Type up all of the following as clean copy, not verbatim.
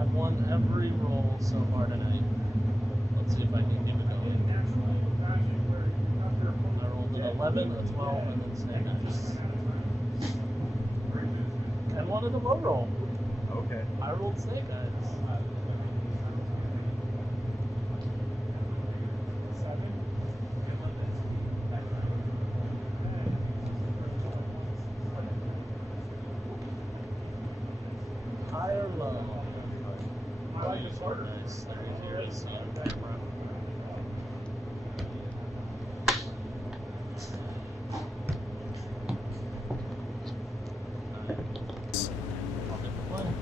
I've won every roll so far tonight. Let's see if I can keep it going. I rolled an 11, a 12, and then snake eyes. And one in a low roll. Okay. I rolled snake eyes. 7. High or low? Nice. There he is.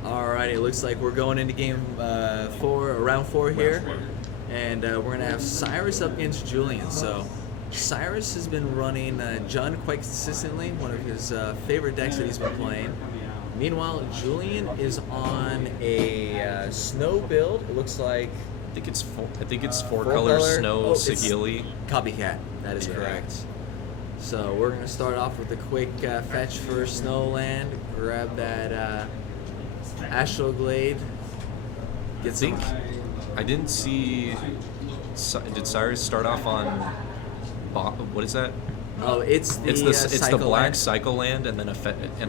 Alright, it looks like we're going into game 4, or round 4 here. And we're going to have Cyrus up against Julian. So, Cyrus has been running Jund quite consistently, one of his favorite decks that he's been playing. Meanwhile, Julian is on a snow build. It looks like I think it's four color snow Sahili. Copycat. That is correct. So we're gonna start off with a quick fetch for Snowland. Grab that Astroglade. I didn't see. Did Cyrus start off on? What is that? Oh, it's the black land. cycle land, and then a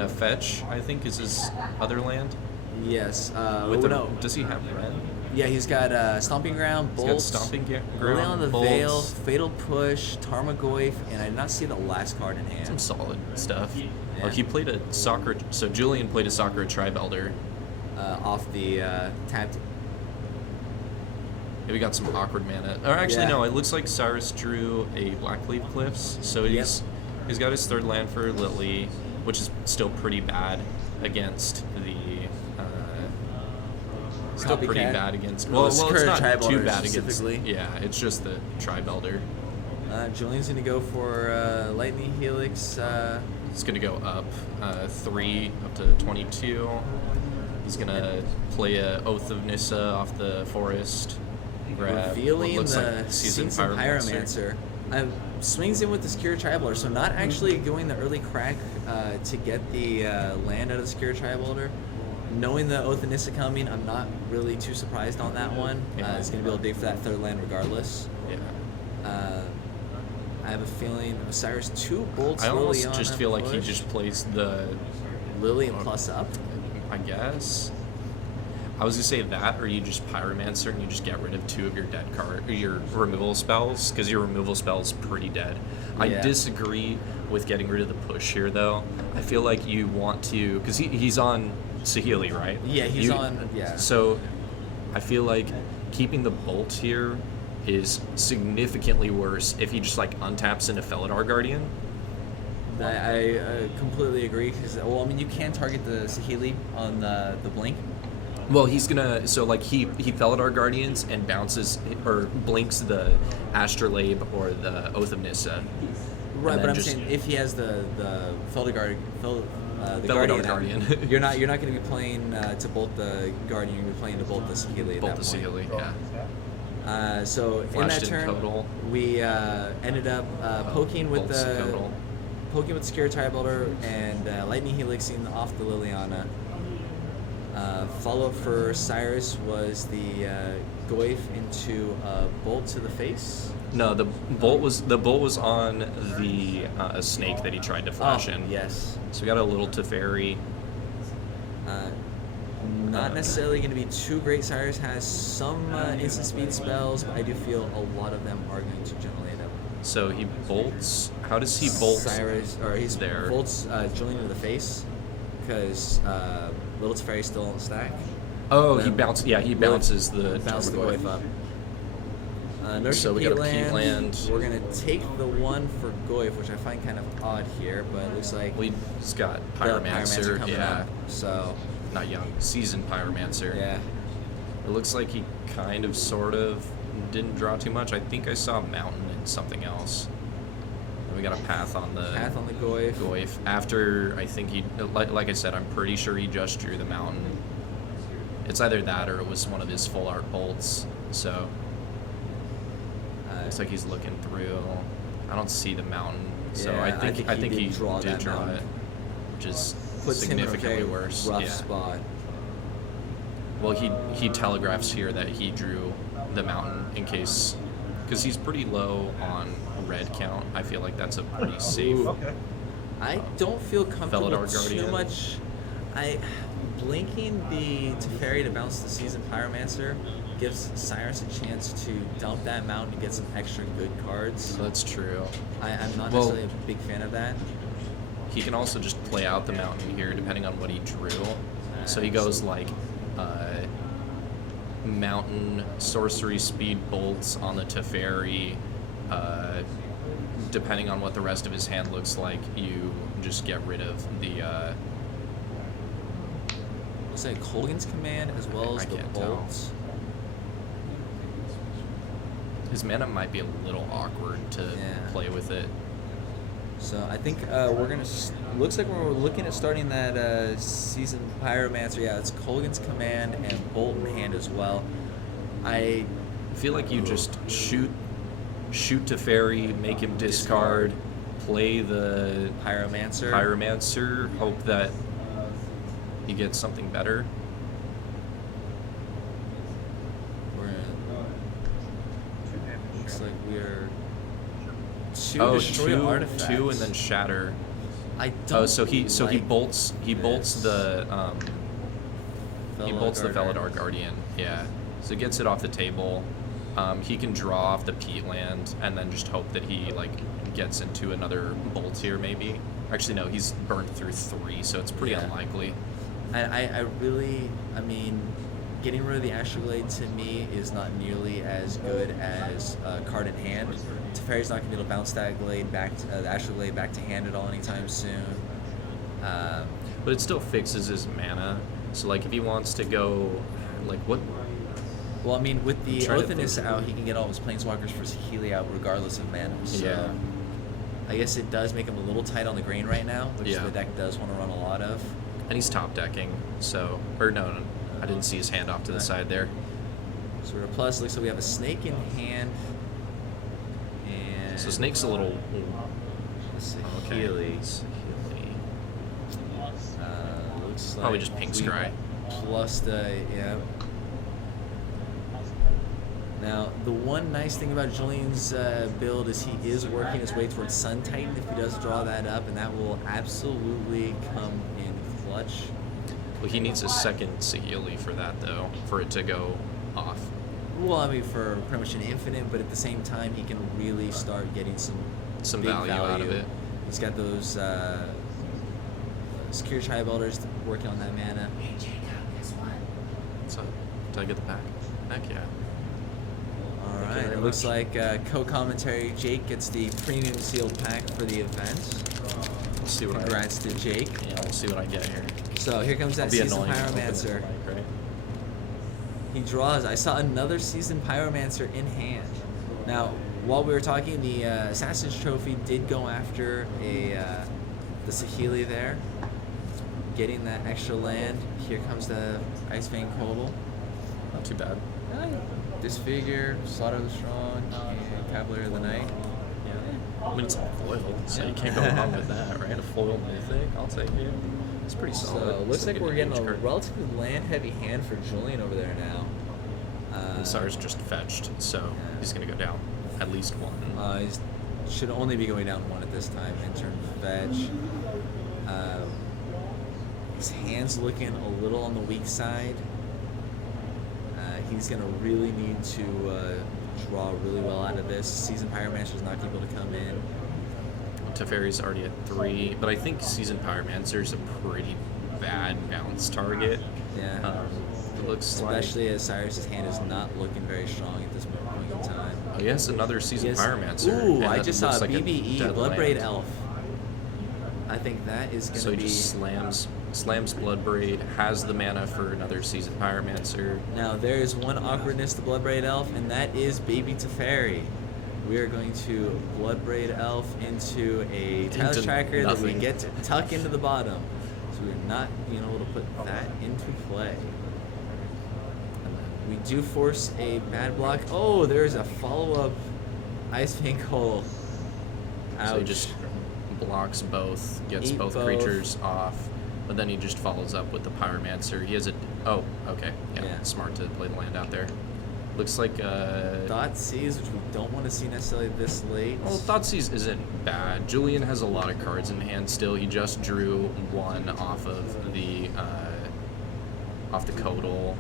fetch. I think is his other land. Yes. Does he have red? Yeah, he's got Stomping Ground, Bolt, He's got Stomping Ground, Lay on the Veil, Bolts. Fatal Push, Tarmogoyf, and I did not see the last card in hand. Some solid stuff. Yeah. Oh, he played a soccer. So Julian played a soccer Tribe Elder. Off the tapped. Yeah, we got some awkward mana. Or actually, no. It looks like Cyrus drew a Blackleaf Cliffs. So he's got his third land for Lily, which is still pretty bad against the. Still pretty bad against. Well, it's not too bad against. Yeah, it's just the Tribe Elder. Julian's gonna go for Lightning Helix. It's gonna go up 3 up to 22. He's gonna play a Oath of Nissa off the forest. Revealing looks the like Seasoned Pyromancer. Swings in with the Secure Tribe-Elder, so not actually going the early crack to get the land out of the Secure Tribe-Elder. Knowing the Oath of Nissa coming, I'm not really too surprised on that one. It's going to be able to dig for that third land regardless. Yeah. I have a feeling Cyrus 2 bolts. I almost Liliana just feel like push. he just plays the Lily and plus up. I guess. I was gonna say that, or you just Pyromancer and you just get rid of 2 of your dead card, or your removal spells, because your removal spell is pretty dead. Yeah. I disagree with getting rid of the push here, though. I feel like you want to, because he's on Sahili, right? Yeah, he's on. Yeah. So, I feel like keeping the bolt here is significantly worse if he just like untaps into Felidar Guardian. I completely agree, because you can target the Sahili on the blink. Well, he's gonna he Felidar Guardians and bounces or blinks the Astrolabe or the Oath of Nissa. Right, but I'm saying if he has the Felidar Guardian, you're not going to be playing to bolt the Guardian. You're going to be playing to bolt the Sahili. Bolt the Sahili, yeah. So Flashed in that turn, Codal. we ended up poking with the Secure Tribe-Elder and Lightning Helixing off the Liliana. Follow-up for Cyrus was the Goyf into Bolt to the face. No, the bolt was on the snake that he tried to flash in. Yes. So we got a little Teferi. Not necessarily going to be too great. Cyrus has some instant speed spells, but I do feel a lot of them are going to generally end up. So he bolts. How does he bolt? Cyrus, or he's there. Bolts Julian to the face because Little Teferi is still on the stack. Oh, he bounces. Yeah, he bounces the Goyf up. So we got a Peatland. We're gonna take the one for Goyf, which I find kind of odd here, but it looks like he's got Pyromancer coming up. So not young, seasoned Pyromancer. Yeah. It looks like he kind of, sort of, didn't draw too much. I think I saw Mountain and something else. And we got a Path on the Goyf. After, I think he, like I said, I'm pretty sure he just drew the Mountain. It's either that or it was one of his full art bolts. So looks like he's looking through. I don't see the Mountain. So yeah, I think he did draw mountain. it, which is puts significantly him in a very worse. rough spot. Well, he telegraphs here that he drew the mountain in case, because he's pretty low on red count. I feel like that's a pretty safe. Okay. I don't feel comfortable Felidar too Guardian. much. Blinking the Teferi to bounce the Seasoned Pyromancer gives Cyrus a chance to dump that mountain and get some extra good cards. That's true. I'm not Well- necessarily a big fan of that. He can also just play out the mountain here depending on what he drew. So he goes like mountain, sorcery, speed, bolts on the Teferi. Depending on what the rest of his hand looks like, you just get rid of the. Looks like Colgan's Command as well as I the can't tell. bolts. His mana might be a little awkward to Yeah. play with it. So I think we're gonna. Looks like we're looking at starting that Seasoned Pyromancer. Yeah, it's Colgan's Command and Bolt in hand as well. I feel like you just shoot Teferi, make him discard, play the Pyromancer. hope that he gets something better. Looks like we're two destroy artifacts. Two and then shatter. I don't. So he like bolts the Felidar Felidar Guardian. Yeah. So he gets it off the table. He can draw off the Peatland and then just hope that he like gets into another bolt here maybe. Actually no, he's burned through 3, so it's pretty unlikely. I mean, getting rid of the Astrolabe to me is not nearly as good as card in hand. Teferi's not going to be able to bounce that glade back to, the Astrolabe back to hand at all anytime soon. But it still fixes his mana. So like if he wants to go, like what? Well, I mean, with the Try to Othinus out, he can get all his Planeswalkers for Saheeli out regardless of mana. So Yeah. I guess it does make him a little tight on the grain right now, which Yeah. the deck does want to run a lot of. And he's top decking, so no, I didn't see his hand off to the side there. So we're a plus. Looks like we have a snake in hand. And So Snake's a little Saheeli. Saheeli. Looks like Probably just pink we scry. Plus the Now, the one nice thing about Julian's build is he is working his way towards Sun Titan if he does draw that up, and that will absolutely come in clutch. Well, he needs a second Saheeli for that though, for it to go off. Well, I mean, for pretty much an infinite, but at the same time, he can really start getting some Some big value out of it. He's got those Secure Tribe Elders working on that mana. So, did I get the pack? Heck yeah. All Thank you right, very it looks much. like co-commentary Jake gets the premium sealed pack for the event. We'll see what Congrats to Jake. we'll see what I get here. So here comes that I'll be Seasoned annoying. Pyromancer. Right? He draws. I saw another Seasoned Pyromancer in hand. Now, while we were talking, the Assassin's Trophy did go after the Saheeli there, getting that extra land. Here comes the Icefang Kotal. Not too bad. Disfigure, Slaughter the Strong, and Cavalier of the Night. Yeah. I mean, it's a foil, so you can't go wrong with that, right? A foil mythic, I'll take it. It's pretty solid. So it looks Still like get we're getting a damage card. relatively land-heavy hand for Julian over there now. And Cyrus just fetched, so he's gonna go down at least one. He should only be going down 1 at this time in terms of fetch. His hand's looking a little on the weak side. He's going to really need to draw really well out of this. Seasoned Pyromancer's not able to come in. Teferi's already at 3, but I think Seasoned Pyromancer's a pretty bad bounce target. Yeah. It looks Especially as Cyrus's hand is not looking very strong at this point in time. Oh, yes, another Seasoned Pyromancer. Ooh, and I that just saw looks like a BBE, dead Bloodbraid land. Elf. I think that is going So to he be... just slams Bloodbraid, has the mana for another Seasoned Pyromancer. Now, there is one awkwardness to Bloodbraid Elf, and that is Baby Teferi. We are going to Bloodbraid Elf into a Talus Tracker that we nothing. get to tuck into the bottom. So we're not being able to put that into play. We do force a bad block. Oh, there's a follow-up Icefang Hole. So he just blocks both, gets Eat both both. creatures off. but then he just follows up with the Pyromancer. He has a... Oh, okay. Yeah. Smart to play the land out there. Looks like... Thoughtseize, which we don't want to see necessarily this late. Well, Thoughtseize isn't bad. Julian has a lot of cards in hand still. He just drew one off of the Codal.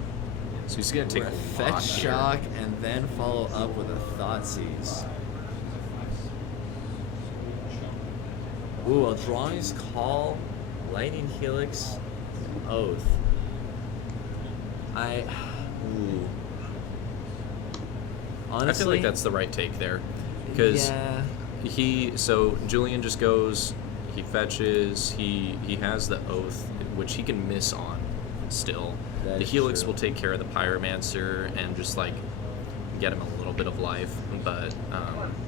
So he's going to take a lot Effect here. Shock and then follow up with a Thoughtseize. Ooh, Eldrami's Call, Lightning Helix, Oath. Ooh. Honestly, I feel like that's the right take there. Because so Julian just goes, he fetches, he has the Oath, which he can miss on still. The Helix will take care of the Pyromancer and just like get him a little bit of life, but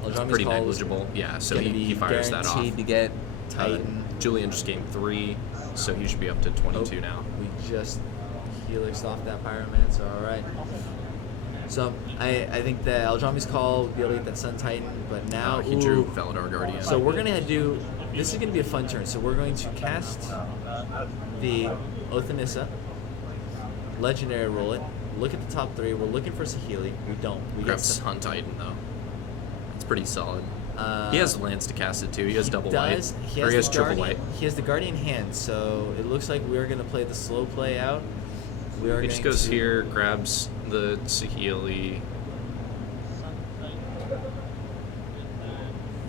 it's pretty negligible. Yeah, so he fires that off. Guaranteed to get Titan. Julian just gained 3, so he should be up to 22 now. We just Helixed off that Pyromancer, alright. So I think that Eldrami's Call would be able to get that Sun Titan, but now he drew Valadar Guardian. So we're gonna do this is gonna be a fun turn. So we're going to cast the Oath of Nissa, legendary roll it, look at the top 3, we're looking for Saheeli. We don't. We grab get Sun Titan though. It's pretty solid. He has lands to cast it too. He has double white. He has triple white. He has the Guardian hand, so it looks like we're gonna play the slow play out. He just goes here, grabs the Saheeli.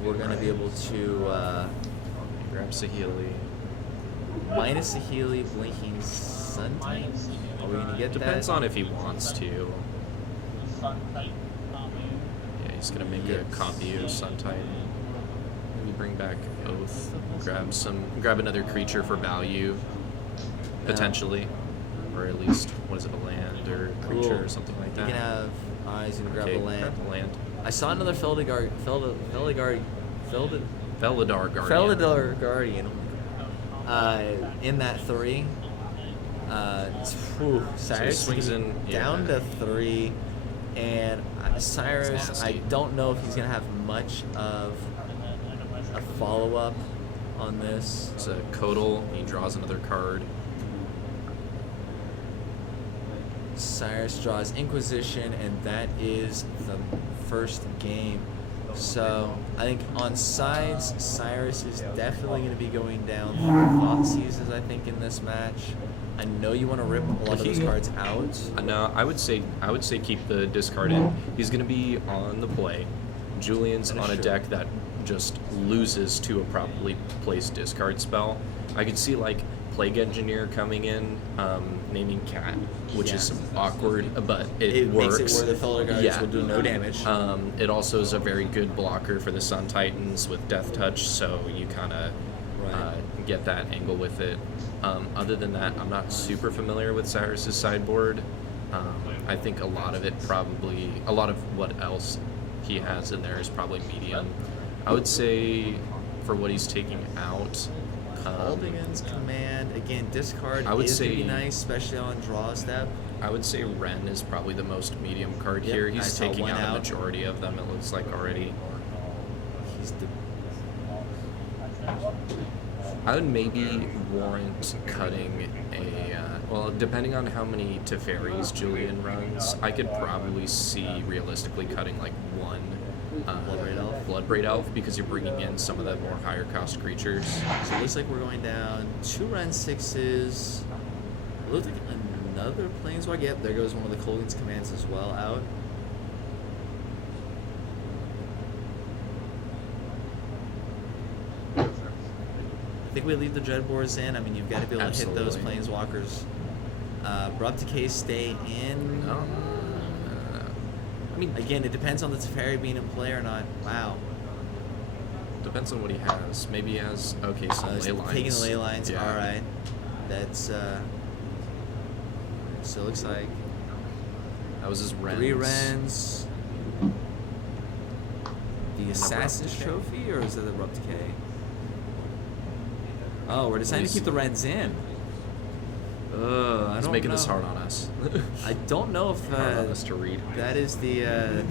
We're going to be able to grab Saheeli. Minus Saheeli, blinking Sun Titan. Are we going to get Depends that? on if he wants to. Yeah, he's going to make a copy of Sun Titan. Maybe bring back Oath. Grab another creature for value. Potentially. Or at least, what is it, a land or a creature or something like that? You can have eyes and grab a land. Grab the land. I saw another Valadar Guardian in that 3. Cyrus swings in down to 3, and Cyrus, I don't know if he's going to have much of a follow-up on this. It's a Codal. He draws another card. Cyrus draws Inquisition, and that is the first game. So I think on sides, Cyrus is definitely going to be going down Thoughtseizes, I think, in this match. I know you want to rip a lot of those cards out. No, I would say keep the discard in. He's going to be on the play. Julian's on a deck that just loses to a properly placed discard spell. I could see like Plague Engineer coming in, naming Cat, which is awkward, but it works. Makes it where the Felder Guardians will do no damage. It also is a very good blocker for the Sun Titans with Death Touch, so you kind of get that angle with it. Other than that, I'm not super familiar with Cyrus's sideboard. I think a lot of what else he has in there is probably medium. I would say for what he's taking out, Paladins command, again, discard I would is say, going to be nice, especially on draw step. I would say Ren is probably the most medium card here. He's taking out a majority of them, it looks like already. I would maybe warrant cutting well, depending on how many Teferis Julian runs, I could probably see realistically cutting like one Bloodbraid Elf, because you're bringing in some of the more higher cost creatures. So it looks like we're going down 2 Ren 6s. It looks like another Planeswalker. Yep, there goes one of the Colgan's commands as well out. I think we leave the Dreadbores in. I mean, you've got to be able to hit those Planeswalkers. Abrupt Decay stay in. I mean, again, it depends on the Teferi being in play or not. Wow. Depends on what he has. Maybe he has, some ley lines. Taking the ley lines, yeah. alright. That's, so it looks like... That was his Rens. 3 Rens. The Assassin's Trophy, or is it the Abrupt Decay? Oh, we're deciding to keep the Rens in. He's making this hard on us. I don't know if hard on us to read. that is the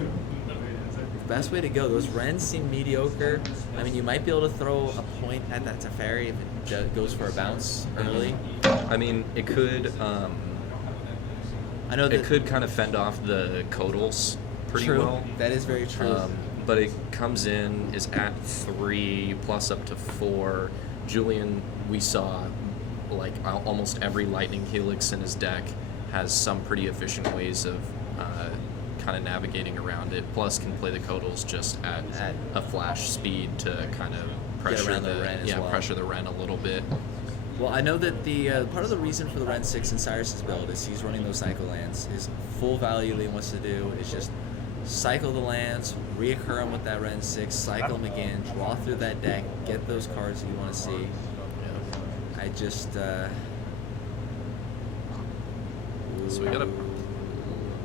best way to go. Those Rens seem mediocre. I mean, you might be able to throw a point at that Teferi if it goes for a bounce early. I mean, it could. I know that it could kind of fend off the Codals pretty true. well. That is very true. But it comes in, is at 3 plus up to 4. Julian, we saw like almost every Lightning Helix in his deck has some pretty efficient ways of kind of navigating around it. Plus, can play the Codals just at a flash speed to kind of pressure the Ren as well. pressure the Ren a little bit. Well, I know that the part of the reason for the Ren 6 in Cyrus's build is he's running those cycle lands. His full value that he wants to do is just cycle the lands, reoccur them with that Ren 6, cycle them again, draw through that deck, get those cards that you want to see. I just... So we got a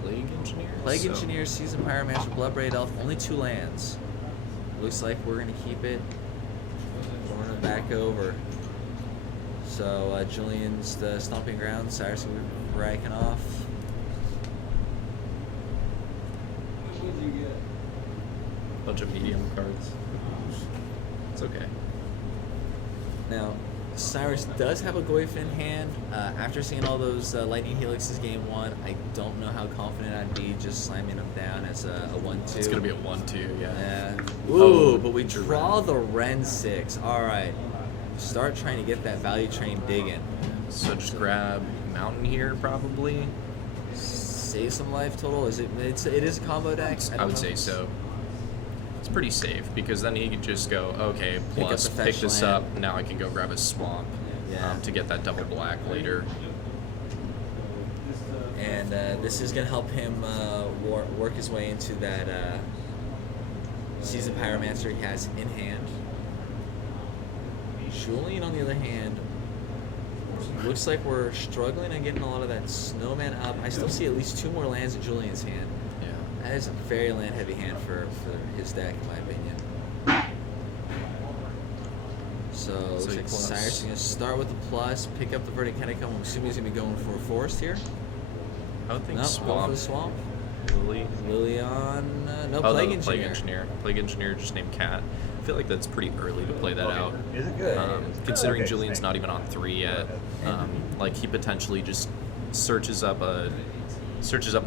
Plague Engineer? Plague Engineer, Seasoned Pyromancer, Bloodbraid Elf, only 2 lands. Looks like we're going to keep it. Throwing it back over. So Julian's the stomping ground, Cyrus will be racking off. Bunch of medium cards. It's okay. Now, Cyrus does have a Goyf in hand. After seeing all those Lightning Helixes game 1, I don't know how confident I'd be just slamming them down as a 1-2. It's going to be a 1-2, yeah. Ooh, but we draw the Ren 6. Alright. Start trying to get that value train digging. So just grab Mountain here, probably. Save some life total. It is a combo deck? I would say so. It's pretty safe because then he could just go, okay, plus pick this up. Now I can go grab a swamp to get that double black later. And this is going to help him work his way into that Seasoned Pyromancer he has in hand. Julian, on the other hand, looks like we're struggling on getting a lot of that Snowman up. I still see at least 2 more lands in Julian's hand. Yeah. That is a very land-heavy hand for his deck, in my opinion. So, looks like Cyrus is going to start with the plus, pick up the Verdant Catacomb. I'm assuming he's going to be going for a forest here. I would think Swamp. Going for the swamp. Lily on... Plague Engineer. Plague Engineer. Plague Engineer just named Cat. I feel like that's pretty early to play that out. Is it good? Considering Julian's not even on 3 yet. Like he potentially just searches up a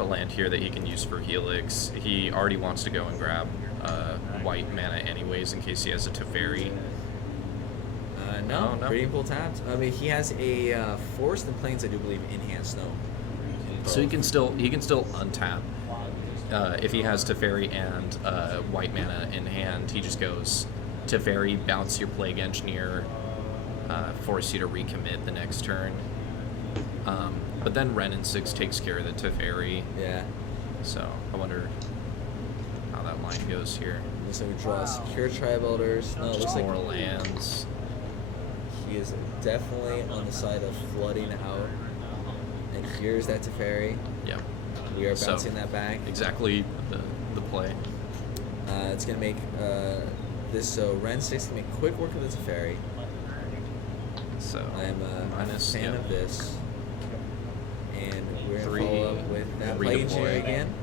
land here that he can use for Helix. He already wants to go and grab white mana anyways in case he has a Teferi. No. Breeding Pool tapped. I mean, he has a Forest and Plains, I do believe, in hand Snow. So he can still untap. If he has Teferi and white mana in hand, he just goes Teferi, bounce your Plague Engineer, force you to recommit the next turn. But then Ren and 6 takes care of the Teferi. Yeah. So I wonder how that line goes here. So we draw Secure Tribe Elders. No, it looks more like lands. He is definitely on the side of flooding out. And here's that Teferi. Yep. We are bouncing that back. Exactly the play. It's going to make this, so Ren 6 can make quick work of the Teferi. So I'm a fan of this. And we're going to follow up with that Plague Engineer again.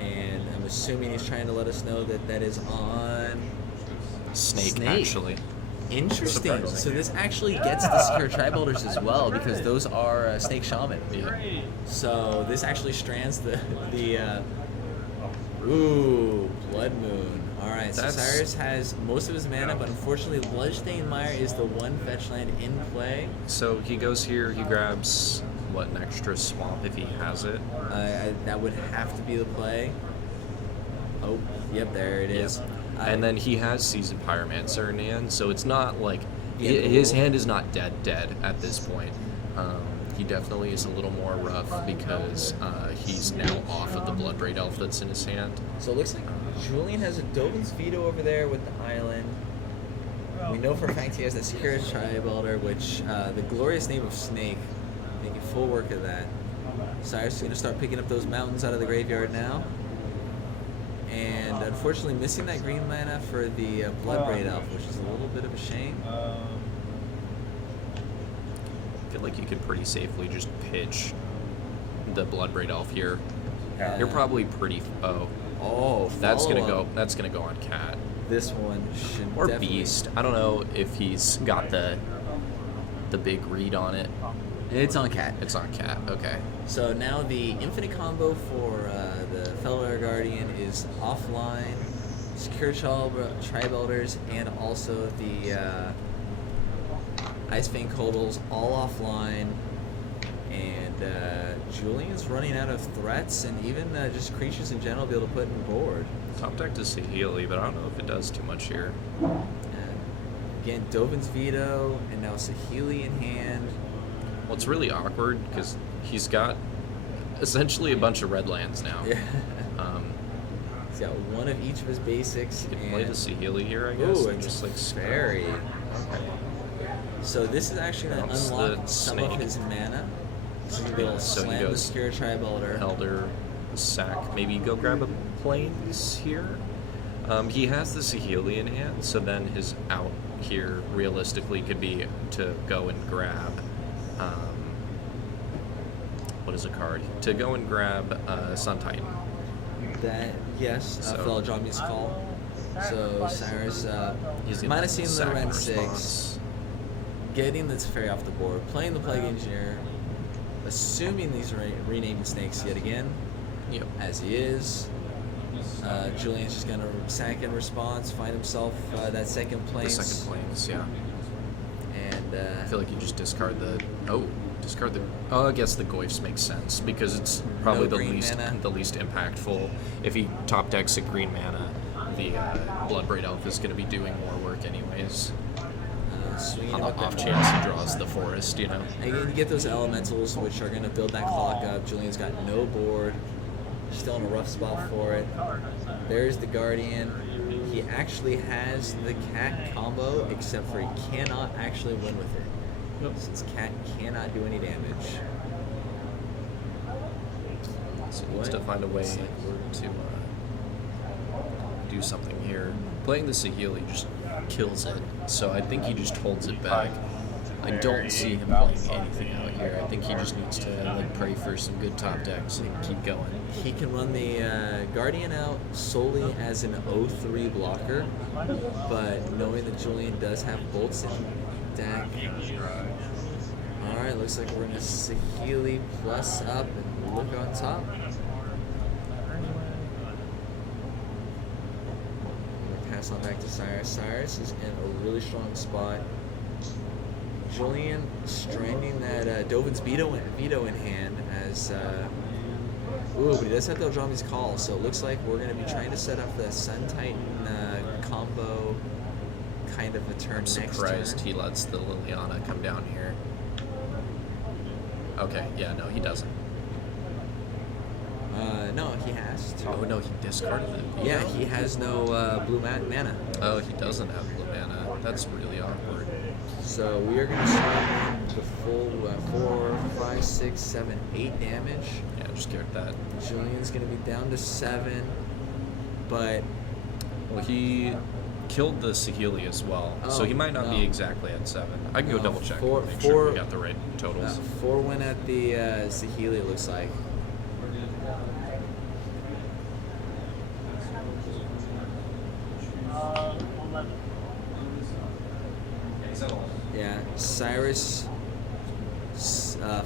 And I'm assuming he's trying to let us know that that is on Snake. Actually. Interesting. Surprising. So this actually gets the Secure Tribe Elders as well because those are Snake Shaman. Yeah. So this actually strands the ooh, Blood Moon. All right, so Cyrus has most of his mana, but unfortunately Bloodstained Mire is the one fetch land in play. So he goes here, he grabs an extra swamp if he has it. That would have to be the play. Oh, yep, there it is. And then he has Seasoned Pyromancer in hand, so it's not like his hand is not dead at this point. He definitely is a little more rough because he's now off of the Bloodbraid Elf that's in his hand. So it looks like Julian has a Dovin's Veto over there with the island. We know for a fact he has that Secure Tribe Elder, which the glorious name of Snake, making full work of that. Cyrus is going to start picking up those mountains out of the graveyard now. And unfortunately missing that green mana for the Bloodbraid Elf, which is a little bit of a shame. I feel like you could pretty safely just pitch the Bloodbraid Elf here. You're probably pretty... Oh, Oh, That's gonna follow-up. go. That's gonna go on Cat This one should or definitely... Beast. I don't know if he's got the big read on it. It's on Cat. It's on Cat. Okay. So now the infinite combo for the Fellow Guardian is offline, Secure Tribe Elders, and also the Ice Fang Codals all offline. And Julian's running out of threats, and even just creatures in general be able to put in board. Top deck to Sahili, but I don't know if it does too much here. Again, Dovin's Veto, and now Sahili in hand. Well, it's really awkward because he's got essentially a bunch of red lands now. Yeah. He's got one of each of his basics. You can play the Sahili here, I guess. Ooh, and it's just like very. Okay. So this is actually going to That's unlock the some snake. of his mana. So he'll be able to So he slam the goes Secure Tribe Elder. Elder, sack. Maybe go grab a plains here. He has the Sahili in hand, so then his out here realistically could be to go and grab. What is a card? To go and grab Sun Titan. That, yes, So- Fellow Dromy's call. So Cyrus, He's gonna minusing the sack in Ren 6, response. getting the Teferi off the board, playing the Plague Engineer, assuming these renaming snakes yet again, Yep. as he is. Julian's just going to sack in response, find himself that second The place. second plains, yeah. And I feel like you just discard the. Discard the. Oh, I guess the Goyfs makes sense because it's probably No the green least mana. impactful. If he top decks a green mana, the Bloodbraid Elf is going to be doing more work anyways. swinging On the with off chance he draws the forest, you know. And you get those elementals, which are going to build that clock up. Julian's got no board. Still in a rough spot for it. There's the Guardian. He actually has the Cat combo, except for he cannot actually win with it. Since Cat cannot do any damage. So he needs to find a way to do something here. Playing the Sahili just kills it, so I think he just holds it back. I don't see him playing anything out here. I think he just needs to like pray for some good top decks and keep going. He can run the Guardian out solely as an 0-3 blocker, but knowing that Julian does have bolts in deck. Alright, looks like we're going to Sahili plus up and look on top. Pass on back to Cyrus. Cyrus is in a really strong spot. Julian stranding that Dovin's veto in hand as ooh, but he does have the Eldrami's call, so it looks like we're going to be trying to set up the Sun Titan combo kind of a turn I'm next surprised turn. he lets the Liliana come down here. Okay, yeah, no, he doesn't. No, he has to. Oh no, he discarded it. Yeah, he has no blue mana. Oh, he doesn't have blue mana. That's really awkward. So we are going to swing the full 4, 5, 6, 7, 8 damage. Yeah, just give it that. Julian's going to be down to 7, but Well, he killed the Sahili as well, so he might not be exactly at 7. I can go No, double check four- and make sure we four- got the right totals. 4 win at the Sahili, it looks like. Yeah, Cyrus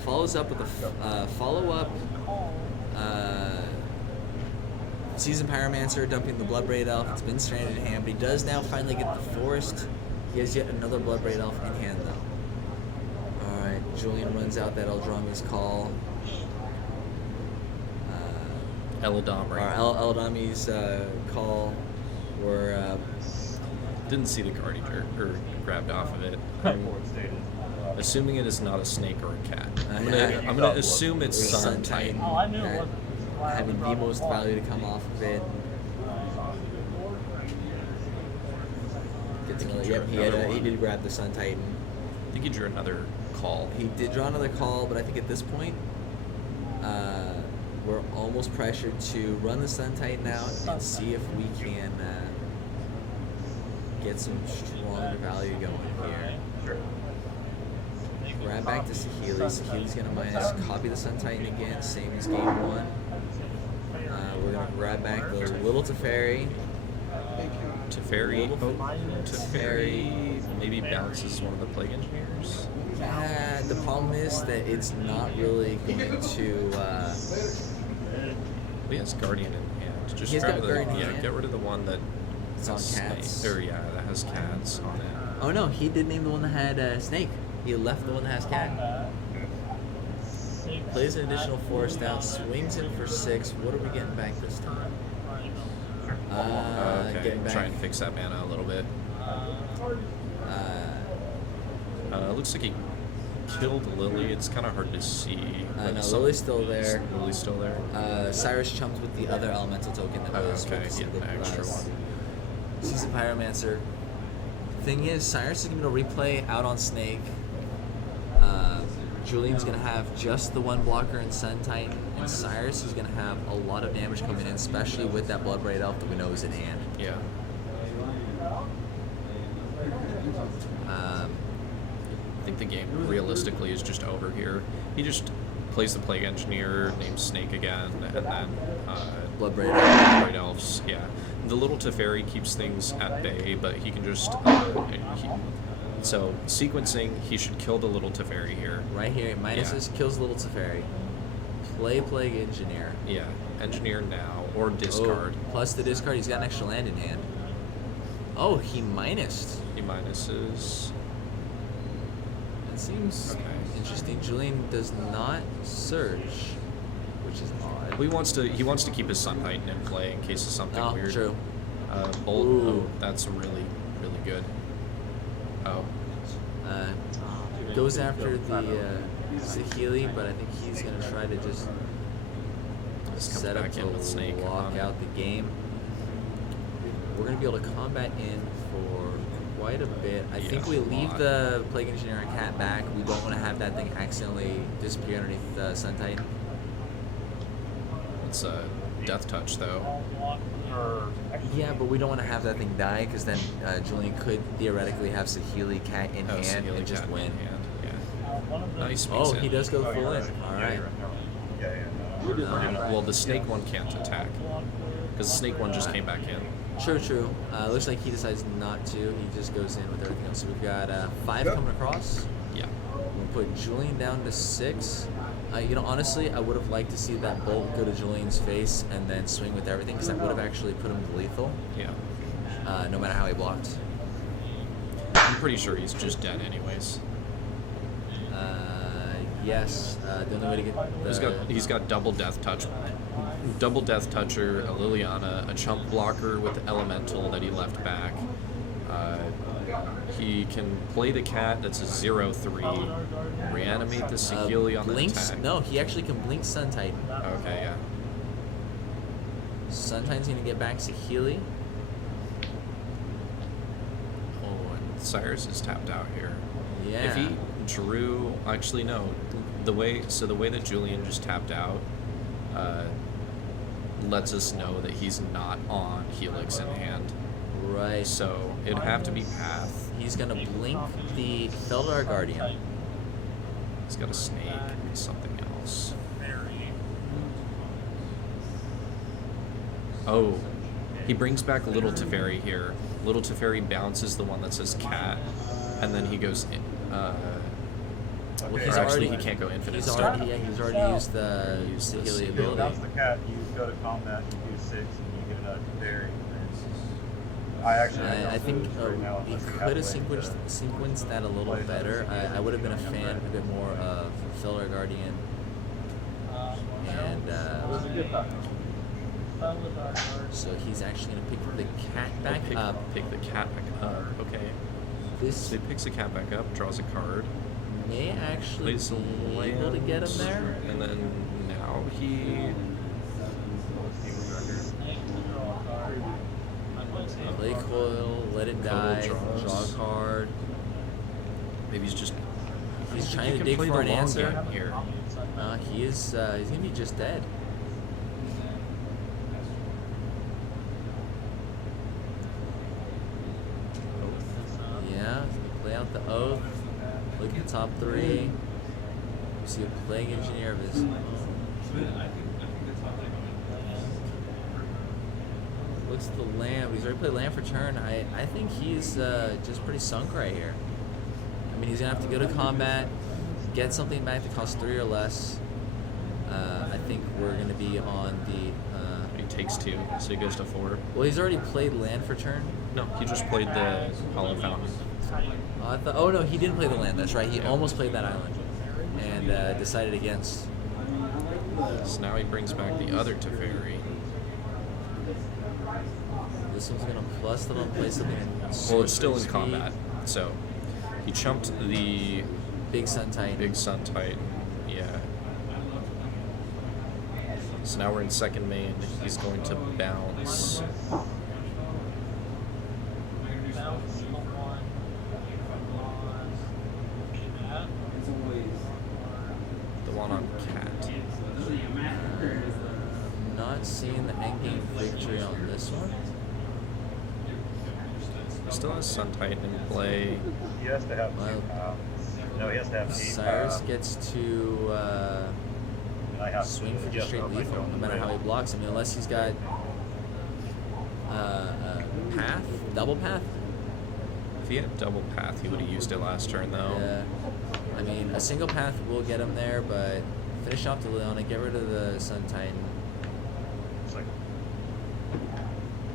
follows up with a follow-up Seasoned Pyromancer, dumping the Bloodbraid Elf. It's been stranded in hand, but he does now finally get the Forest. He has yet another Bloodbraid Elf in hand, though. Alright, Julian runs out that Eldrami's call. Eladamri. Eldami's call. We're Didn't see the Guardian or grabbed off of it. I'm assuming it is not a snake or a cat. I'm gonna assume it's Sun Titan. Oh, I knew it that wasn't. having the most value to come off of it. Yep, he did grab the Sun Titan. I think he drew another call. He did draw another call, but I think at this point, we're almost pressured to run the Sun Titan out and see if we can get some stronger value going here. Grab back to Sahili. Sahili's going to minus copy the Sun Titan again, same as game 1. we're gonna grab back the little Teferi. Teferi maybe bounces one of the Plague Engineers. The problem is that it's not really going to. He has Guardian in hand. Just He's grab got the, Guardian in yeah, hand. get rid of the one that It's on has cats. snake. Or yeah, that has cats on it. Oh no, he did name the one that had snake. He left the one that has cat. Plays an additional forest out, swings it for 6. What are we getting back this time? Okay, Getting back. try and fix that mana a little bit. Looks like he killed Lily. It's kind of hard to see. but No, some- Lily's still there. Lily's still there. Cyrus chums with the other elemental token that was Okay, with yeah, the extra one. Sees the Pyromancer. Thing is, Cyrus is going to replay out on Snake. Julian's going to have just the one blocker in Sun Titan, and Cyrus is going to have a lot of damage coming in, especially with that Bloodbraid Elf that we know is in hand. Yeah. I think the game realistically is just over here. He just plays the Plague Engineer, names Snake again, and then Bloodbraid Bloodbraid Elves. Yeah, the little Teferi keeps things at bay, but he can just so sequencing. He should kill the little Teferi here. Right here, minuses, kills Little Teferi. Play Plague Engineer. Yeah, Engineer now or discard. Oh, plus the discard, he's got an extra land in hand. Oh, he minused. He minuses. That seems Okay. interesting. Julian does not search, which is odd. He wants to keep his Sun Titan in play in case of something Oh, weird. true. Bolt. Ooh. Oh, that's really good. Oh, Goes after the Sahili, but I think he's going to try to just Just set comes up back in with Snake to lock on it. out the game. We're going to be able to combat in for quite a bit. I think we a leave lot. the Plague Engineer and Cat back. We don't want to have that thing accidentally disappear underneath the Sun Titan. It's a Death Touch though. Yeah, but we don't want to have that thing die because then Julian could theoretically have Sahili Cat in hand Sahili and just Cat in win. hand, yeah. Nice. Oh, he does go full in. All right. Well, the Snake one can't attack because the Snake one just came back in. True. Looks like he decides not to. He just goes in with everything else. So we've got 5 coming across. Yeah. We'll put Julian down to 6. Honestly, I would have liked to see that bolt go to Julian's face and then swing with everything because that would have actually put him to lethal, Yeah. no matter how he blocked. I'm pretty sure he's just dead anyways. Yes, the only way to get the... He's got double Death Touch. Double Death Toucher, a Liliana, a chump blocker with Elemental that he left back. He can play the cat that's a 0/3, reanimate the Sahili on the blinks. attack. No, he actually can blink Sun Titan. Okay, yeah. Sun Titan's gonna get back Sahili. Oh, and Cyrus is tapped out here. Yeah. If he drew, actually no, the way that Julian just tapped out lets us know that he's not on Helix in hand. Right. So it'd have to be Path. He's gonna blink the Feldar Guardian. He's got a snake and something else. Oh, he brings back Little Teferi here. Little Teferi bounces the one that says cat, and then he goes. Well, Or actually, he can't go infinite. He's stun. already used the Used the Sahili Sahili. ability. That's the cat. You go to combat, you do 6, and you get another fairy. I think right now, he unless we could have have to wait to sequenced that a little play better. another I would have been a fan a bit more of Feldar Guardian. And so he's actually going to pick the cat back up. Pick the cat back up. Okay. This So he picks the cat back up, draws a card, may actually plays a be land, able to get him there. and then now he. Play coil, let it die, draws. draw a card. Maybe he's just. He's he trying to can dig play for the an long answer. game here. He's gonna be just dead. Yeah, he's gonna play out the oath. Look at the top 3. See a Plague Engineer of his. Looks at the land. He's already played land for turn. I think he's just pretty sunk right here. I mean, he's gonna have to go to combat, get something back that costs 3 or less. I think we're gonna be on the. He takes 2, so he goes to 4. Well, he's already played land for turn. No, he just played the Hollow Fountain. Oh no, he didn't play the land. That's right. He almost played that island, and decided against. So now he brings back the other Teferi. This one's gonna plus them and play something. Well, it's still in combat, so he chumped the Big Sun Titan. Big Sun Titan. Yeah. So now we're in second main. He's going to bounce. The one on cat. Not seeing the endgame victory on this one. Still has Sun Titan in play. He has to have Well, 2 pounds. No, he has to have 8 Cyrus pounds. gets to And I have swing to for just adjust straight on my lethal, phone no matter how he blocks. I mean, unless he's got path, double path. If he had double path, he would have used it last turn, though. Yeah. I mean, a single path will get him there, but finish off the Leona, get rid of the Sun Titan. It's like,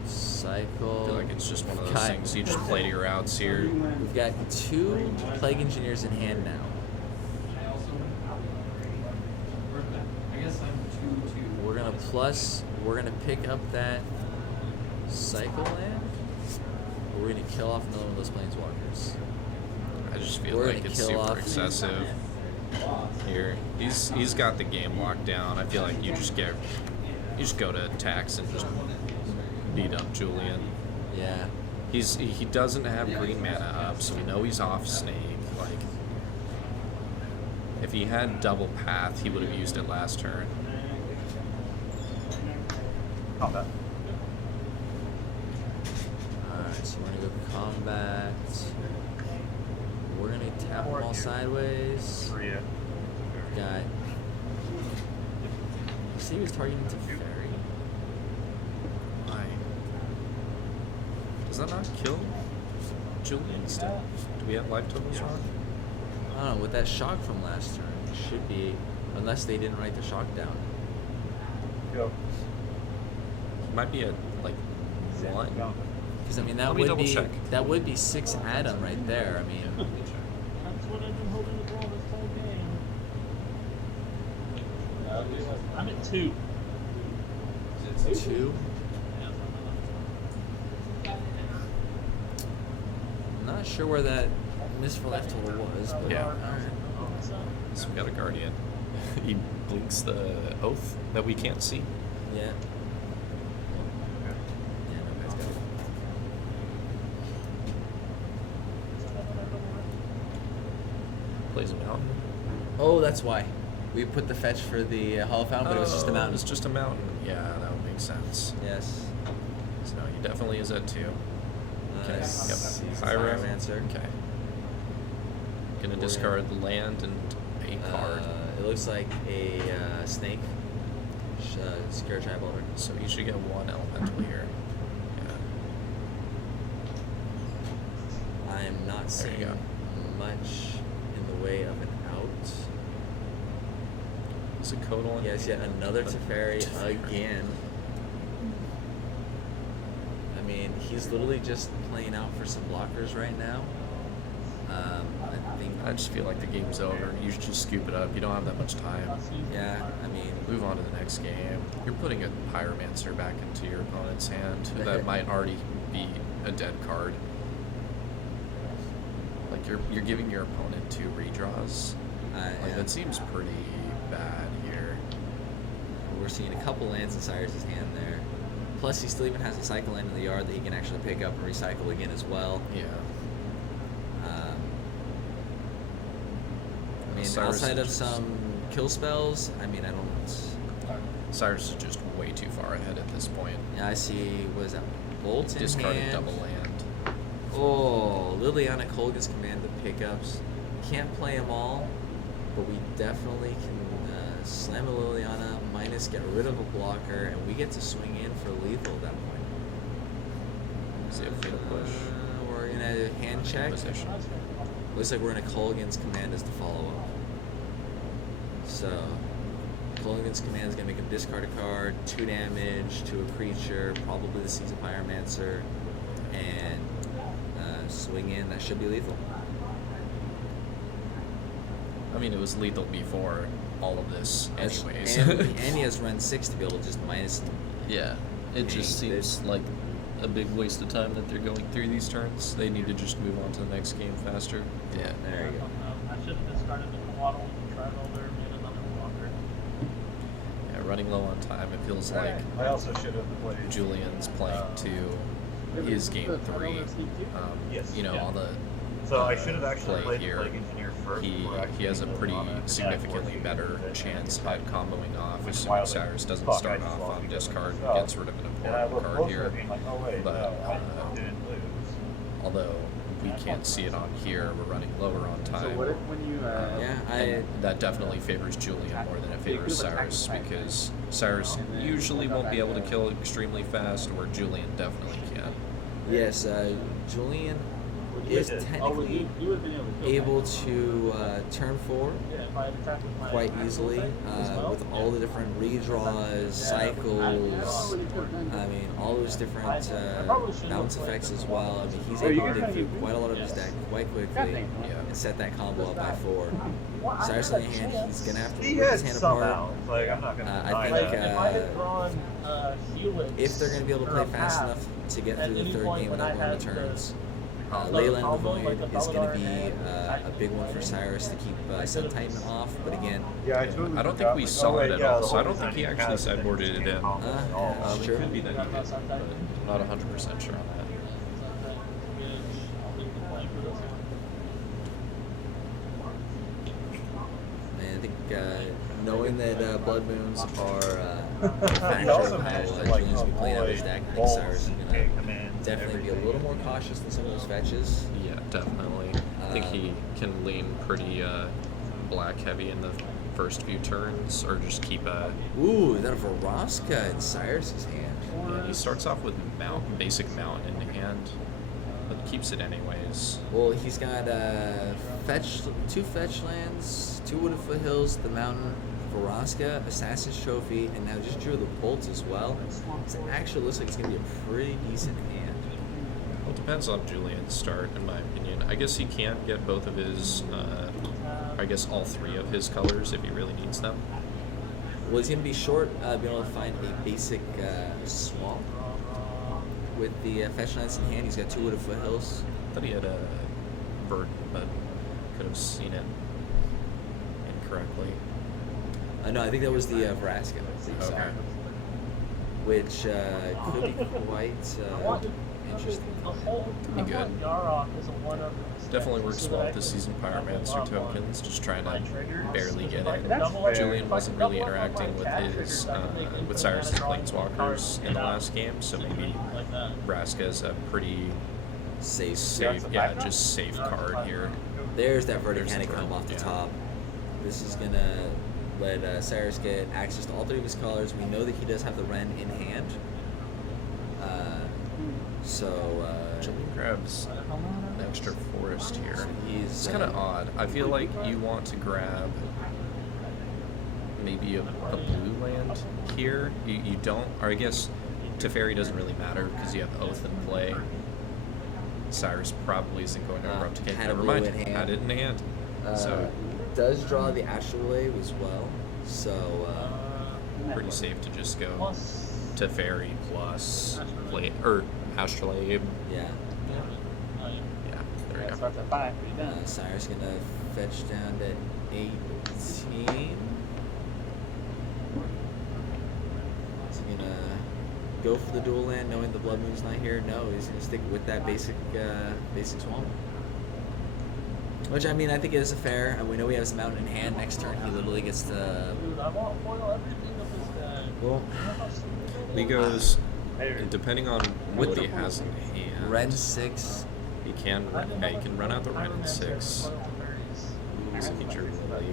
Cycle. I feel like it's just one of those God. things. You just play to your outs here. We've got 2 Plague Engineers in hand now. We're gonna plus. We're gonna pick up that cycle land. We're gonna kill off another one of those planeswalkers. I just feel We're like gonna it's kill super off- excessive here. He's got the game locked down. I feel like you just go to attacks and just beat up Julian. Yeah. He doesn't have green mana up, so we know he's off Snake. Like, if he had double path, he would have used it last turn. combat. Alright, so we're gonna go combat. We're gonna tap them all sideways. For you. Got. See, he was targeting Teferi. Why? Does that not kill Julian still? Do we have life totals wrong? I don't know, with that shock from last turn, it should be, unless they didn't write the shock down. Go. Might be at like 1. Because I mean Let me double check. that would be 6 Adam right there. I mean, That's what I've been hoping to draw this whole game. I'm at 2. 2. I'm not sure where that miss for life total was, but Yeah. alright. So we got a guardian. He blinks the oath that we can't see. Yeah. Yeah, no guy's got it. Plays a mountain. Oh, that's why. We put the fetch for the Hollow Fountain, but it was just a It mountain. was just a mountain. Yeah, that would make sense. Yes. So he definitely is at 2. Okay. Nice. Yep. He's a Pyro. Pyromancer. Okay. Gonna We're discard the land and a card. It looks like a snake. Secure Tribolter. So he should get 1 elemental here. Yeah. I am not There you seeing go. much in the way of an out. Is it Kodal? Yes, yet another Teferi again. I mean, he's literally just playing out for some blockers right now. I think. I just feel like the game's over. You should just scoop it up. You don't have that much time. Yeah, I mean, Move on to the next game. You're putting a Pyromancer back into your opponent's hand that might already be a dead card. Like you're giving your opponent 2 redraws. Like yeah. that seems pretty bad here. We're seeing a couple lands in Cyrus's hand there. Plus, he still even has a cycle land in the yard that he can actually pick up and recycle again as well. Yeah. I mean, Cyrus outside of is just- some kill spells, I mean, I don't. Cyrus is just way too far ahead at this point. Yeah, I see. Was that Bolt in Discarded hand? double land. Oh, Liliana Colgan's command the pickups. Can't play them all, but we definitely can slam a Liliana, minus get rid of a blocker, and we get to swing in for lethal at that point. Does he have fatal push? We're gonna hand check. Position. Looks like we're gonna Culligan's command as the follow-up. So, Culligan's command is gonna make him discard a card, 2 damage to a creature, probably the Season Pyromancer, and swing in. That should be lethal. I mean, it was lethal before all of this, anyways. And he has run 6 to be able to just minus. Yeah, it just seems like a big waste of time that they're going through these turns. They need to just move on to the next game faster. Yeah, There you go. I should have discarded the Waddle with the Tri-Roller and made another walker. yeah, running low on time. It feels like I also should have played. Julian's playing to his game 3. Yes, You know, yeah. all the So I should have actually play played here. the Plague Engineer first. He before actually has a going pretty on it. significantly Yeah, better of course, chance yeah. at comboing off, Which assuming wildly Cyrus doesn't fuck, I start just off lost on because of discard and myself. gets rid of an And I important looked card closer here. being like, oh wait, But, no, I didn't lose. Although we can't see it on here, we're running lower on time. Yeah, That definitely favors Julian more than it favors Cyrus, because Cyrus usually won't be able to kill extremely fast, where Julian definitely can. Yes, Julian is technically able to turn 4 Yeah, if I had attacked with my quite easily with all the different redraws, cycles. I mean, all those different bounce effects as well. I mean, he's able to dig through quite a lot of his deck quite quickly and set that combo up by 4. Cyrus on the hand, he's gonna have to He rip had his hand some apart. out. Like, I'm not gonna deny I Like, think that. if I had drawn Helix, if they're gonna be able to or play a fast path, enough to get at through the any 3rd point game when without I going had to the- turns, the Leyland the combo, Void like a is going to Paladin be hand, a big one for Cyrus to keep Sun Titan off, but again, Yeah, I don't think we saw it at all, so I don't think he actually sideboarded it in. yeah, It sure. could be that he did, but I'm not 100% sure on that. And I think knowing that Blood Moons are a He factor also of how managed to like Julian's going to play out his deck, I think bolts Cyrus is and going take to commands and definitely be a everything. little more cautious than some of those fetches. Yeah, definitely. I think he can lean pretty black heavy in the first few turns, or just keep a. Ooh, is that a Vraska in Cyrus's hand? Yeah, he starts off with basic mountain in hand, but keeps it anyways. Well, he's got 2 fetch lands, 2 Wooded Foothills, the mountain, Vraska, Assassin's Trophy, and now just drew the bolts as well. So it actually looks like it's going to be a pretty decent hand. Well, it depends on Julian's start, in my opinion. I guess he can get both of his, I guess all 3 of his colors if he really needs them. Well, he's going to be short being able to find a basic swamp with the fetch lands in hand. He's got 2 Wooded Foothills. I thought he had a Verdant, but could have seen it incorrectly. No, I think that was the Vraska. Okay. Which could be quite interesting. Be good. Yarok is a 1 Definitely works well with the Season Pyromancer tokens, just trying to barely get in. That's fair. Julian wasn't really interacting with his with Cyrus's Planeswalkers in the last game, so maybe Vraska is a pretty Safe. yeah, just safe card here. There's that verdict There's hand the come verdict, off the yeah. top. This is gonna let Cyrus get access to all 3 of his colors. We know that he does have the Ren in hand. Julian grabs an extra forest here. He's It's kind of odd. I feel like you want to grab maybe a blue land here. You don't, or I guess Teferi doesn't really matter because you have Oath in play. Cyrus probably isn't going to Erupticate. had a Never blue mind. in hand. Had it in hand. So does draw the Astrolabe as well. So pretty safe to just go Teferi plus play or Astrolabe. yeah, Yeah, there you go. Starts at 5, pretty done. Cyrus gonna fetch down to 18. Is he gonna go for the dual land, knowing the Blood Moon's not here? No, he's gonna stick with that basic swamp. Which, I mean, I think is fair. And we know he has the mountain in hand. Next turn, he literally gets to. Dude, I want foil everything of this guy. Well, He goes, depending on what he has in hand. Ren 6. He can run out the Ren in 6. So he drew Lily.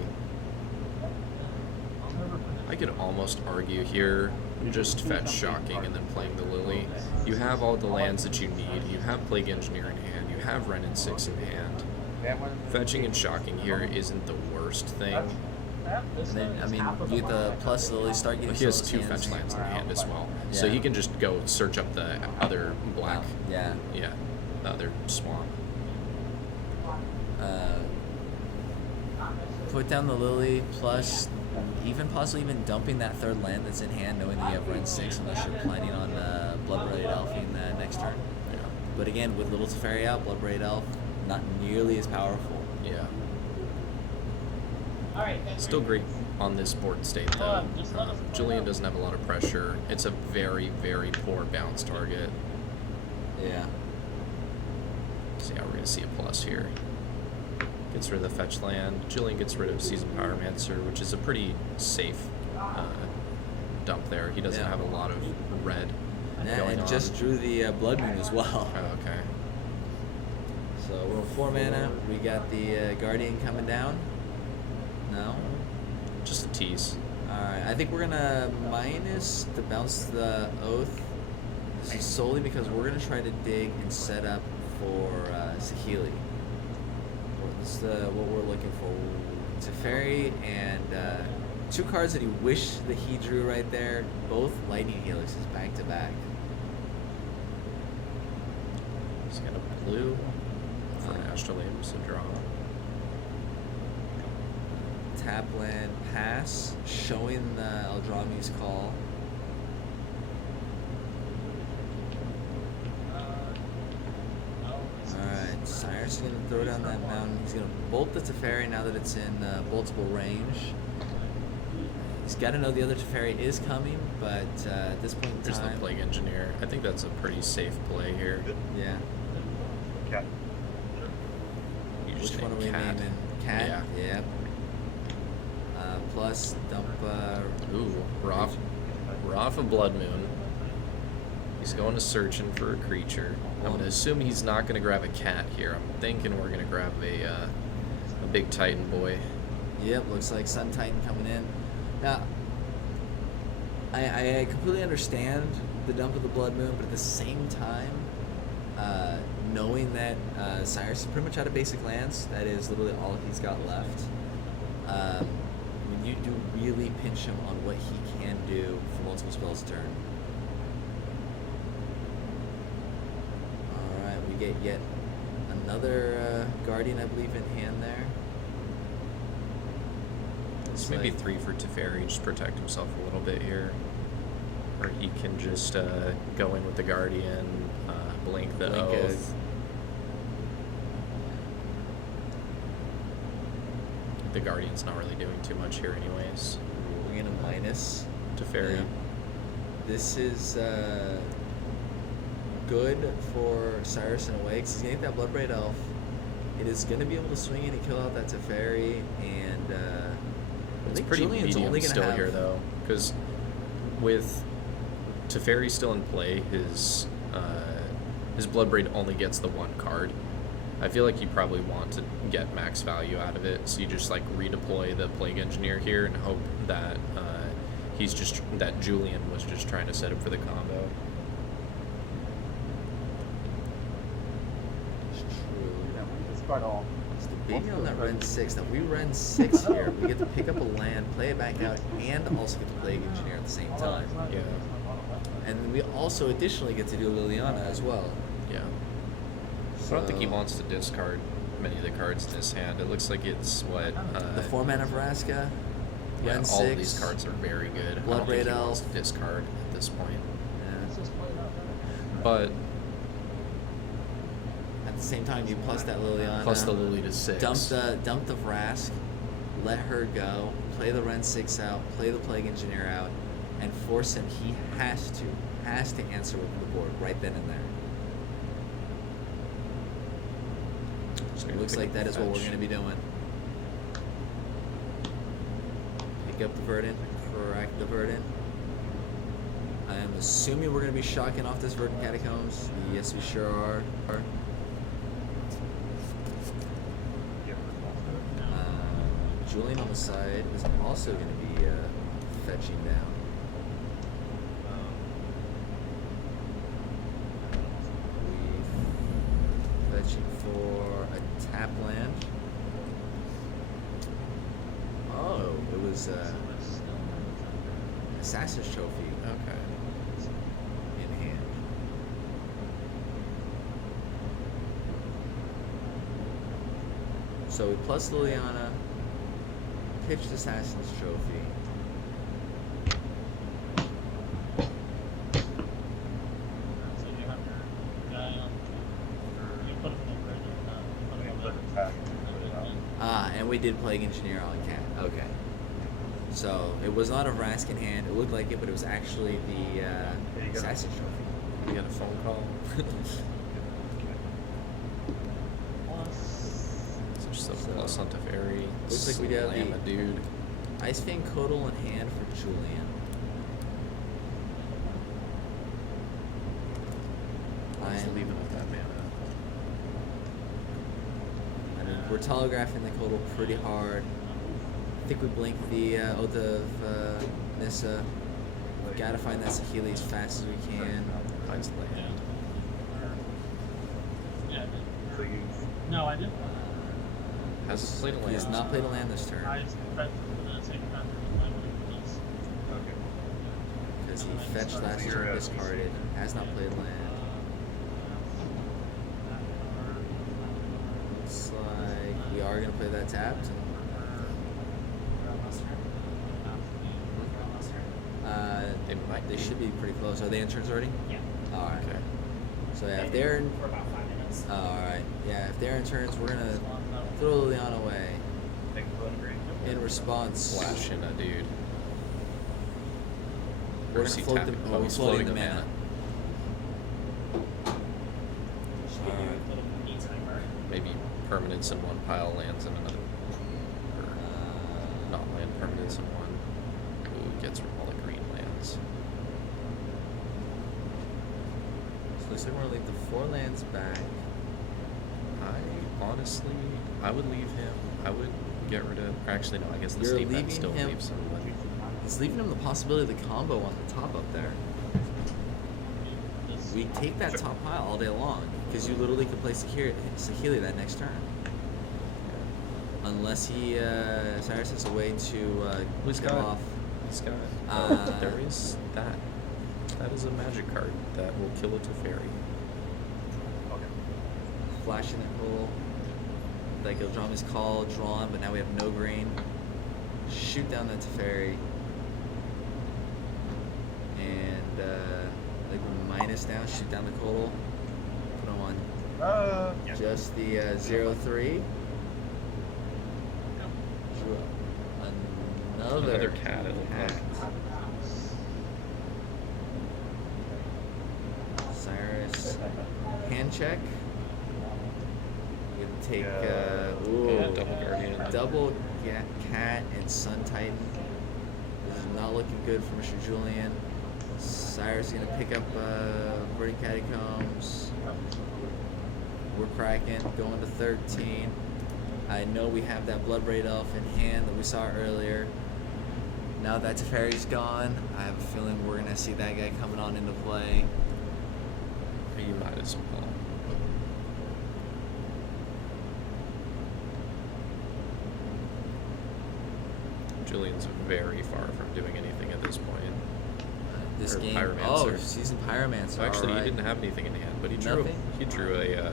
I could almost argue here, just fetch Shocking and then playing the Lily. You have all the lands that you need. You have Plague Engineer in hand. You have Wrenn and 6 in hand. Fetching and Shocking here isn't the worst thing. And then, I mean, you get the plus Lily, start getting He has some 2 of those fetch lands in hand as well. Yeah. So he can just go search up the other black, Yeah. the other swamp. Put down the Lily, plus even possibly even dumping that third land that's in hand, knowing that you have Wrenn 6 unless you're planning on Blood-Braided Elfing next turn. Yeah. But again, with Little Teferi out, Blood-Braided Elf, not nearly as powerful. Yeah. Still great on this board state, though. Julian doesn't have a lot of pressure. It's a very, very poor bounce target. Yeah. So yeah, we're going to see a plus here. Gets rid of the fetch land. Julian gets rid of Seasoned Pyromancer, which is a pretty safe dump there. He doesn't have a lot of red going on. Just drew the Blood Moon as well. Oh, okay. So we're 4 mana. We got the Guardian coming down. No? Just a tease. Alright, I think we're gonna minus to bounce the Oath. This is solely because we're gonna try to dig and set up for Saheeli. This is what we're looking for. Teferi and 2 cards that he wished that he drew right there. Both Lightning Helixes back to back. He's got a blue for an Astrolabe, so draw. Tap land, pass, showing the Eldrami's call. Alright, Cyrus is going to throw down that mountain. He's going to bolt the Teferi now that it's in boltable range. He's got to know the other Teferi is coming, but at this point in There's the time... Plague Engineer. I think that's a pretty safe play here. Yeah. Cat. You just Which one are we cat. naming? Cat? Yeah. Yep. Plus, dump... Ooh, Wrath of Blood Moon. He's going to searching for a creature. I'm going to assume he's not going to grab a cat here. I'm thinking we're going to grab a big Titan boy. Yep, looks like Sun Titan coming in. Now, I completely understand the dump of the Blood Moon, but at the same time, knowing that Cyrus is pretty much out of basic lands, that is literally all he's got left, when you do really pinch him on what he can do for multiple spells a turn. Alright, we get yet another Guardian, I believe, in hand there. It's maybe 3 for Teferi, just protect himself a little bit here. Or he can just go in with the Guardian, blink the Oath. The Guardian's not really doing too much here anyways. We're going to minus Teferi. Yeah. This is good for Cyrus in a way, because he's going to get that Blood Braid Elf. It is going to be able to swing in and kill out that Teferi, and I It's think pretty Julian's medium only going to still have... here though, because with Teferi still in play, his Bloodbraid only gets the 1 card. I feel like you probably want to get max value out of it, so you just like redeploy the Plague Engineer here and hope that that Julian was just trying to set up for the combo. It's true. Yeah, we discard all. It's the baby on that Wrenn 6. Now, we Wrenn 6 here. We get to pick up a land, play it back out, and also get the Plague Engineer at the same time. Yeah, And we also additionally get to do Liliana as well. yeah. So I don't think he wants to discard many of the cards in his hand. It looks like it's what the 4 mana Vraska, yeah, Wrenn 6. all of these cards are very good. I Blood don't think Braid he wants Elf. to discard at this point. Yeah. But At the same time, you plus that Liliana. plus the Lily to 6. Dump the Vrask, let her go, play the Wrenn 6 out, play the Plague Engineer out, and force him. He has to answer with the board right then and there. It looks like that is what we're going to be doing. Pick up the Verdant, correct the Verdant. I am assuming we're going to be shocking off this Verdant Catacombs. Yes, we sure are. Julian on the side is also going to be fetching down? We fetching for a tap land. Oh, it was Assassin's Trophy Okay. in hand. So we plus Liliana, pitched Assassin's Trophy. So you have your guy on. You put him in right now. Put him Put in it back. Put it out. Ah, and we did Plague Engineer on Cat. Okay. So it was not a Vrask in hand. It looked like it, but it was actually the you go. Assassin's Trophy. We got a phone call. Plus. So just a So, plus on Teferi. looks like we got the- Slam a dude. Ice Fang Codal in hand for Julian. I'm just leaving with that mana. I mean, we're telegraphing the Codal pretty hard. I think we blinked the Oath of Nissa. We gotta find that Saheeli as fast as we can. Finds land. Yeah. So you No, I didn't. Hasn't played a He land. has not played a land this turn I expect I'm gonna take that for my money, please. okay. because he fetched last turn, discarded, has not played land. Looks like we are gonna play that tapped. They might They be. should be pretty close. Are they in turns already? Yeah. All right. Okay. So yeah, if they're in, For about 5 minutes. all right. Yeah, if they're in turns, we're gonna throw Liliana away. Take the bone green. In response, Flash in a dude. we're Or gonna is he float tapping? the. Oh, he's floating floating the mana. Should give you a little mini timer. Maybe permanents in one pile, lands in another. Or not land permanents in one. Who gets all the green lands? So looks like we're gonna leave the 4 lands back. I honestly, I would leave him. I would get rid of. Actually, no. I guess the You're Steam leaving Deck still him- leaves him. But It's leaving him the possibility of the combo on the top up there. We take that top pile all day long because you literally could play Saheeli that next turn. Unless he Cyrus has a way to He's get got- off. he's got. Uh, there is that. That is a magic card that will kill a Teferi. Okay. Flash in the pool. Like Ildrami's call, drawn, but now we have no green. Shoot down that Teferi. And like minus down, shoot down the Codal. Put him on Yeah. just the 0-3. Drew another cat, it looked cat. like. Cyrus. Hand check. We're gonna take Yeah. ooh, Double Guardian. double cat and Sun Titan. This is not looking good for Mr. Julian. Cyrus is gonna pick up Burning Catacombs. We're cracking, going to 13. I know we have that Bloodbraid Elf in hand that we saw earlier. Now that Teferi's gone, I have a feeling we're gonna see that guy coming on into play. You might as well. Julian's very far from doing anything at this point. This Or game, Pyromancer. season Pyromancer. So actually, all right. he didn't have anything in hand, but he drew. Nothing? He drew a.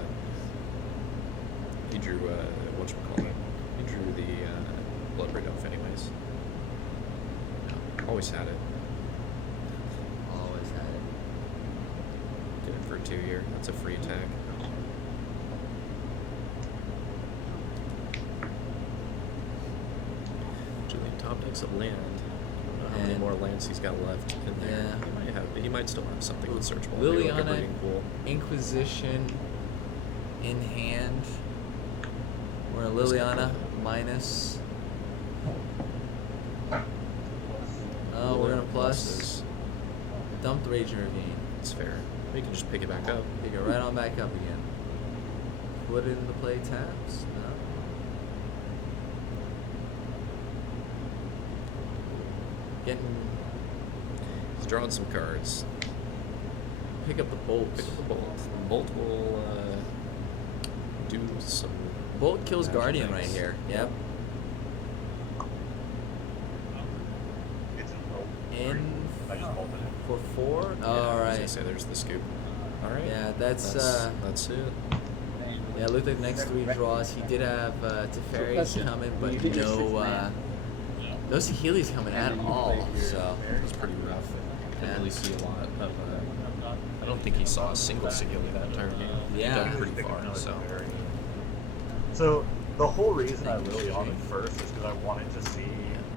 He drew whatchamacallit. He drew the Bloodbraid Elf, anyways. Always had it. Always had it. Get it for a 2-year. That's a free attack. Julian top decks of land. I don't know how many And- more lands he's got left in there. Yeah. He might have. He might still have something with searchable. Maybe like a Liliana, breeding pool. Inquisition in hand. We're a Liliana minus. Oh, we're gonna Liliana plus. pluses. Dump the Raging Ravine. It's fair. We can just pick it back up. Pick it right on back up again. Put it into play tabs. No. Getting He's drawing some cards. pick up the bolt. Pick up the bolt. Bolt will do some. Bolt kills magic Guardian things. right here. Yep. It's an In I just bolted it. for 4. Yeah, All I was gonna right. say there's the scoop. All right. Yeah, that's that's it. yeah. Looked like next 3 draws. He did have Teferi's coming, but no Saheeli's coming at all. So It was pretty rough. I didn't Yeah. really see a lot of. I don't think he saw a single Saheeli that entire game. Yeah. He got pretty far. So So the whole reason I really on it first is because I wanted to see